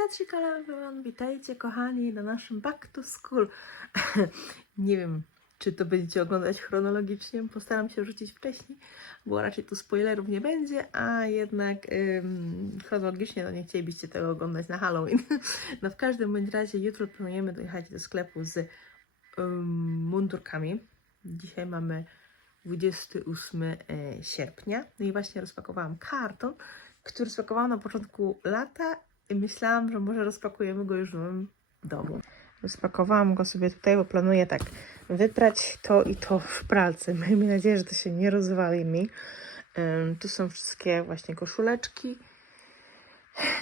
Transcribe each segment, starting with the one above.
Everyone! Witajcie kochani na naszym Back to School. Nie wiem, czy to będziecie oglądać chronologicznie, postaram się wrzucić wcześniej, bo raczej tu spoilerów nie będzie, a jednak ym, chronologicznie no nie chcielibyście tego oglądać na Halloween. No w każdym bądź razie jutro planujemy dojechać do sklepu z ym, mundurkami. Dzisiaj mamy 28 e, sierpnia. No i właśnie rozpakowałam karton, który spakowałam na początku lata i myślałam, że może rozpakujemy go już w moim domu. Rozpakowałam go sobie tutaj, bo planuję tak wyprać to i to w pralce. Miejmy nadzieję, że to się nie rozwali mi. Ym, tu są wszystkie właśnie koszuleczki.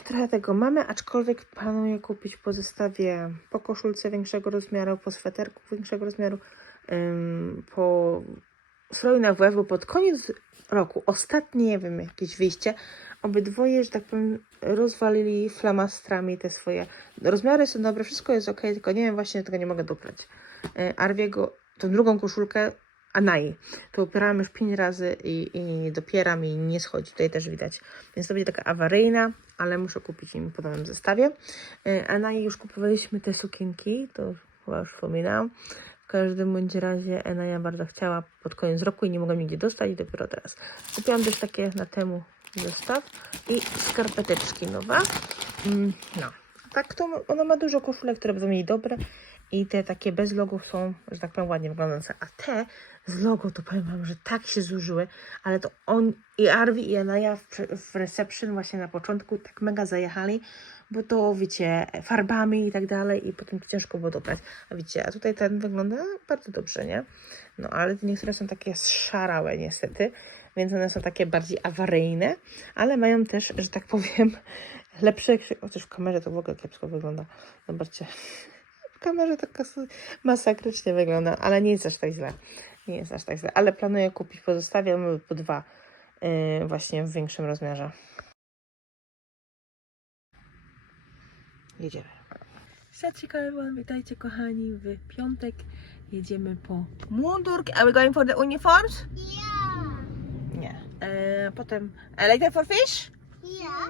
Trochę tego mamy, aczkolwiek planuję kupić po zestawie po koszulce większego rozmiaru, po sweterku większego rozmiaru, ym, po stroju na WF, bo pod koniec roku, ostatnie, nie wiem, jakieś wyjście, obydwoje, że tak powiem, rozwalili flamastrami te swoje. Rozmiary są dobre, wszystko jest ok, tylko nie wiem, właśnie tego nie mogę dobrać. E, Arwiego, tą drugą koszulkę, Anai, to upierałam już pięć razy i, i dopieram i nie schodzi. Tutaj też widać. Więc to będzie taka awaryjna, ale muszę kupić im w podobnym zestawie. E, Anai już kupowaliśmy te sukienki, to chyba już wspominałam. W każdym bądź razie Enaja bardzo chciała pod koniec roku i nie mogłam nigdzie dostać i dopiero teraz. Kupiłam też takie na temu zestaw. I skarpeteczki nowe. Mm, No, tak to ona ma dużo koszulek, które będą jej dobre. I te takie bez logo są, że tak powiem, ładnie wyglądające, a te z logo to powiem wam, że tak się zużyły, ale to on i Arwi i Anaya w, w reception właśnie na początku tak mega zajechali, bo to wiecie, farbami i tak dalej i potem to ciężko było dobrać. A widzicie, a tutaj ten wygląda bardzo dobrze, nie? No ale niektóre są takie szarałe niestety, więc one są takie bardziej awaryjne, ale mają też, że tak powiem, lepsze, chociaż w kamerze to w ogóle kiepsko wygląda. Zobaczcie, w kamerze kas- masakrycznie wygląda, ale nie jest aż tak źle. Nie jest aż tak źle, ale planuję kupić po zestawie, mamy po dwa yy, właśnie w większym rozmiarze. Jedziemy. Cześć, everyone, witajcie kochani w piątek. Jedziemy po mundur. Are we going for the uniforms? Yeah. Nie. E, potem e, later for fish Yeah.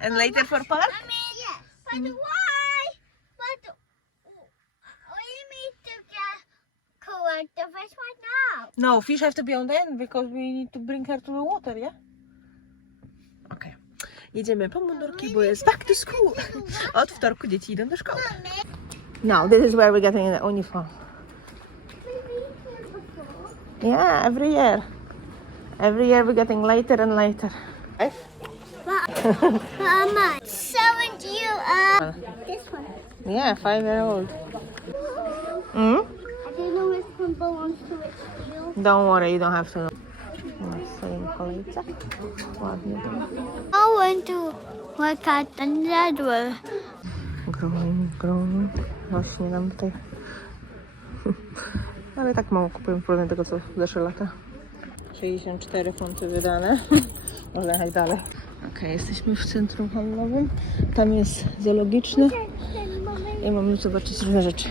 and later for park. I mean, yes. But why? But we need to get collect the fish right now. No, fish have to be on the end because we need to bring her to the water, yeah? Okej. Jedziemy po mundurki, bo jest back to school. Od wtorku dzieci idą do szkoły. Now, this is where we're getting the uniform. Yeah, every year. Every year we're getting later and later. Right? Mama, showing you uh this one. Yeah, five year old. Mm? I don't know which one belongs to which you. Don't worry, you don't have to know. Stoimy w kolejce. Ładnie to. I want to work at the jadwal. Growing, growing. Rośnie nam tutaj. Ale tak mało kupujemy w porównaniu do tego, co zeszłe lata. 64 funty wydane. Można jechać dalej. Okej, jesteśmy w centrum handlowym. Tam jest zoologiczny i mamy zobaczyć różne rzeczy.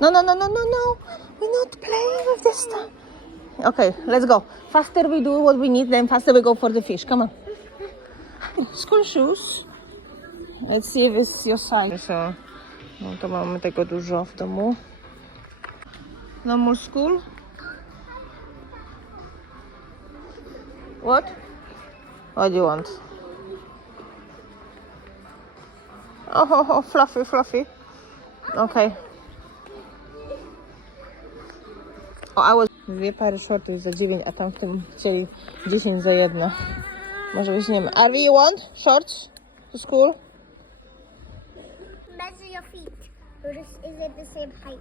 No, no, no, no, no, no. We're not playing with this stuff. Okay, let's go. Faster we do what we need, then faster we go for the fish. Come on. School shoes. Let's see if it's your size. So, no to mamy tego dużo w domu. No more school? What? What do you want? Oh, oh, oh fluffy, fluffy. Okay. I was... Dwie pary shortów za 9, a tam w tym chcieli 10 za jedno. Może weźmiemy. Arvi, you want shorts to school? Measure your feet. Notice, is it the same height?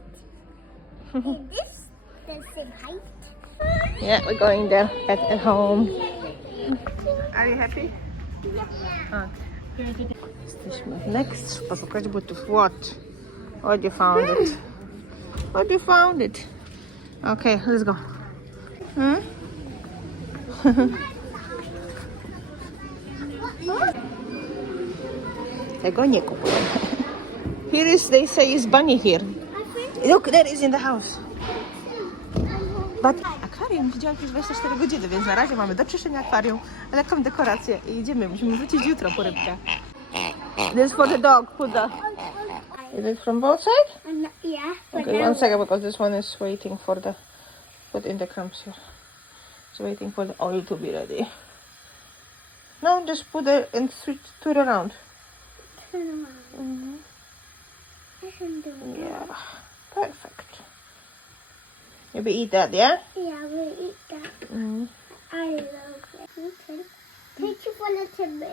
is this the same height? Yeah, we're going there at, at home. Are you happy? Yeah. Okay. Jesteśmy w Next. Poszukać butów. What? What you found it? Hmm. What you found it? Okay, let's go. Hmm? Tego nie kupuję. Here is, they say is bunny here. Look, there is in the house. But akwarium musi działać przez 24 godziny, więc na razie mamy do czyszczenia akwarium, lekką dekorację i idziemy. Musimy wrócić jutro po rybkę. This for the dog, put the... Is it from both sides? And yeah, Okay, one second because this one is waiting for the... Put in the crumbs here. It's waiting for the oil to be ready. No, just put it and switch to the round. turn around. I can do it. Yeah, perfect. Maybe eat that, yeah? Yeah, we'll eat that. Mm. I love it. You. Thank you for letting me.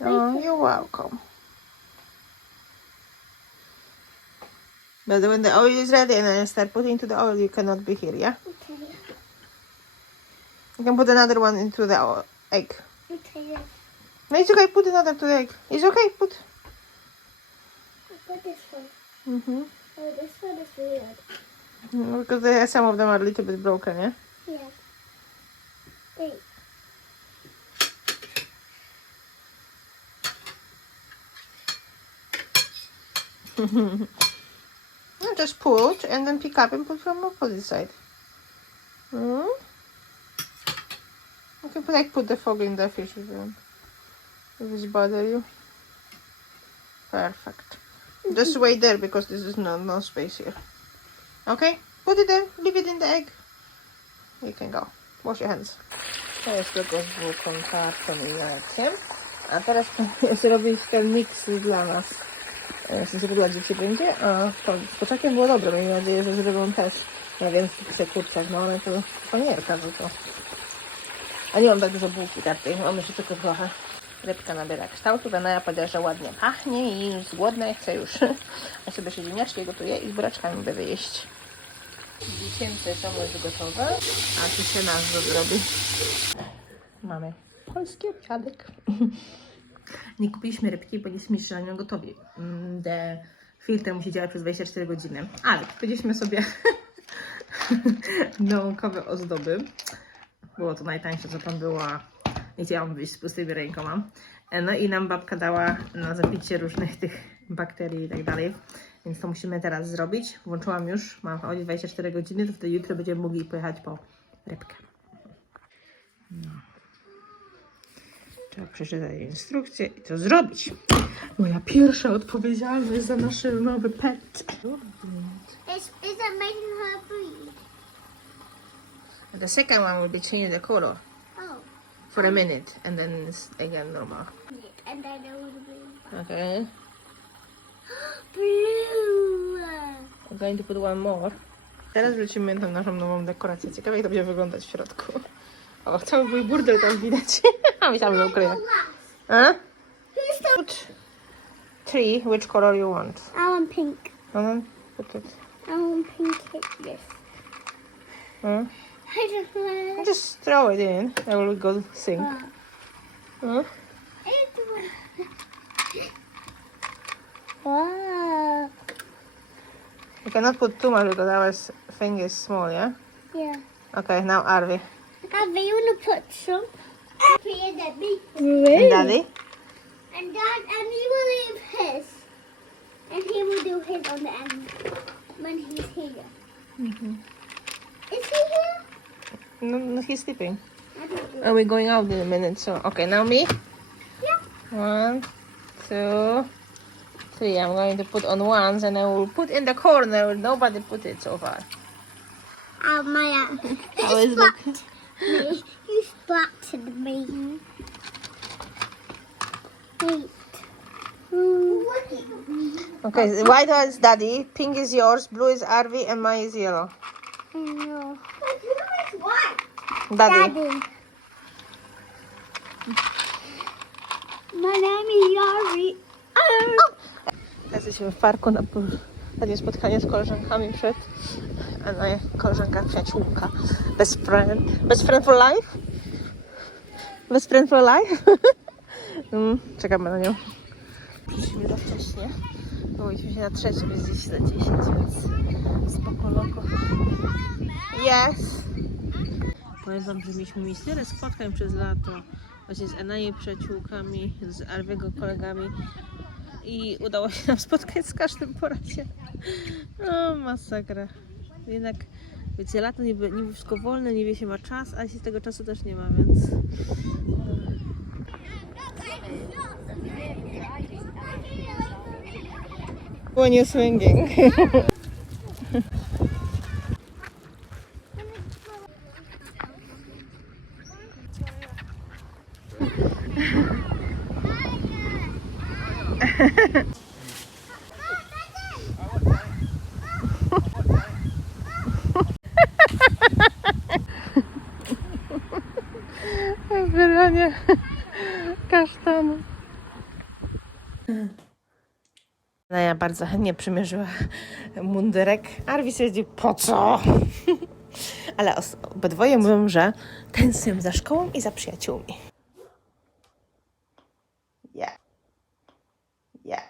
Oh, you're welcome. But when the oil is ready and I start putting into the oil, you cannot be here, yeah? Okay. You can put another one into the o- egg. Okay. No, it's okay, put another to the egg. It's okay, put. Put this one. Mm-hmm. Oh, this one is weird. Because they, some of them are a little bit broken, yeah? Yeah. Wait. No, just put and then pick up and put from opposite side. Hmm? You can put, like put the fog in the fish if you. If it's bother you. Perfect. Just wait there because this is no no space here. Okay? Put it there. Leave it in the egg. You can go. Wash your hands. To tylko z bułką, tarczą i jajkiem. A teraz zrobić ten miks dla nas. E, W sensie dla dzieci będzie, a to z koczakiem było dobre. Miejmy nadzieję, że z rybą też. Ja wiem, że chcę kurczak, no ale to panierka, że to... A nie mam tak dużo bułki tartej, mam jeszcze tylko trochę. Rybka nabiera kształtu, Wenaja powiedziała, że ładnie pachnie i już głodna i chce już. A sobie się ziemniaczki gotuję i z buraczkami będę jeść. Dziecięce są już gotowe, a tu się nasz zrobi. Mamy polski obiadek. Nie kupiliśmy rybki, bo nie jeszcze na nią gotowi. Mm, The filtr musi działać przez 24 godziny. Ale kupiliśmy sobie naukowe ozdoby. Było to najtańsze, co tam było. a Nie chciałam wyjść z pustymi rękoma. E, No i nam babka dała na zapicie różnych tych bakterii i tak dalej. Więc to musimy teraz zrobić. Włączyłam już, mam chodzić 24 godziny, to wtedy jutro będziemy mogli pojechać po rybkę. Trzeba przeczytać instrukcję i to zrobić. Moja pierwsza odpowiedzialność za nasz nowy pet. It's, is it making her breathe? The second one will be changing the color Oh. for a minute and then it's again normal. And then it will be Okay. blue. I'm going to put one more. Teraz wrócimy na naszą nową dekorację. Ciekawe jak to będzie wyglądać w środku. O, cały mój burdel tam widać. A myślałam, że ukryję. A? Who's the? Put three, which color you want. I want pink. And then put it. I want pink. Yes. Hmm? I just want. Just throw it in. That will go sink. Hmm? Wow. You cannot put too much because our thing is small, yeah? Yeah. Okay, now Arvi. And we want to put some up here big. And Daddy? And Dad, and he will leave his. And he will do his on the end when he's here. Mm-hmm. Is he here? No, no, he's sleeping. I don't know. Are we going out in a minute? So, okay, now me? Yeah. One, two, three. I'm going to put on ones and I will put in the corner where nobody put it so far. Oh, my uh, How is You spotted me. Wait. Okay, hmm. white one is Daddy, pink is yours, blue is Arvi, and mine is yellow. I know. Who is what? Daddy. Daddy. My name is Yari. Oh. Jesteśmy w parku na takie spotkanie z koleżankami przed. A moja koleżanka, przyjaciółka. Best friend. Best friend for life? Best friend for life? mm, czekamy na nią. Przyszliśmy za wcześnie. Byliśmy się na trzecim, jest dziś za 10, więc spoko loko. Yes! Powiem wam, że mieliśmy mieć tyle spotkań przez lato. Właśnie z Enaje przyjaciółkami, z Arwiego kolegami i udało się nam spotkać z każdym po razie. O, masakra. Jednak Wiecie, lato niby, niby wszystko wolne, niby się ma czas, a się tego czasu też nie ma, więc... When you're swinging. Zbieranie No ja bardzo chętnie przymierzyła mundurek. Arwi stwierdzi, po co? Ale obydwoje mówią, że tęsknią za szkołą i za przyjaciółmi. Yeah. Yeah.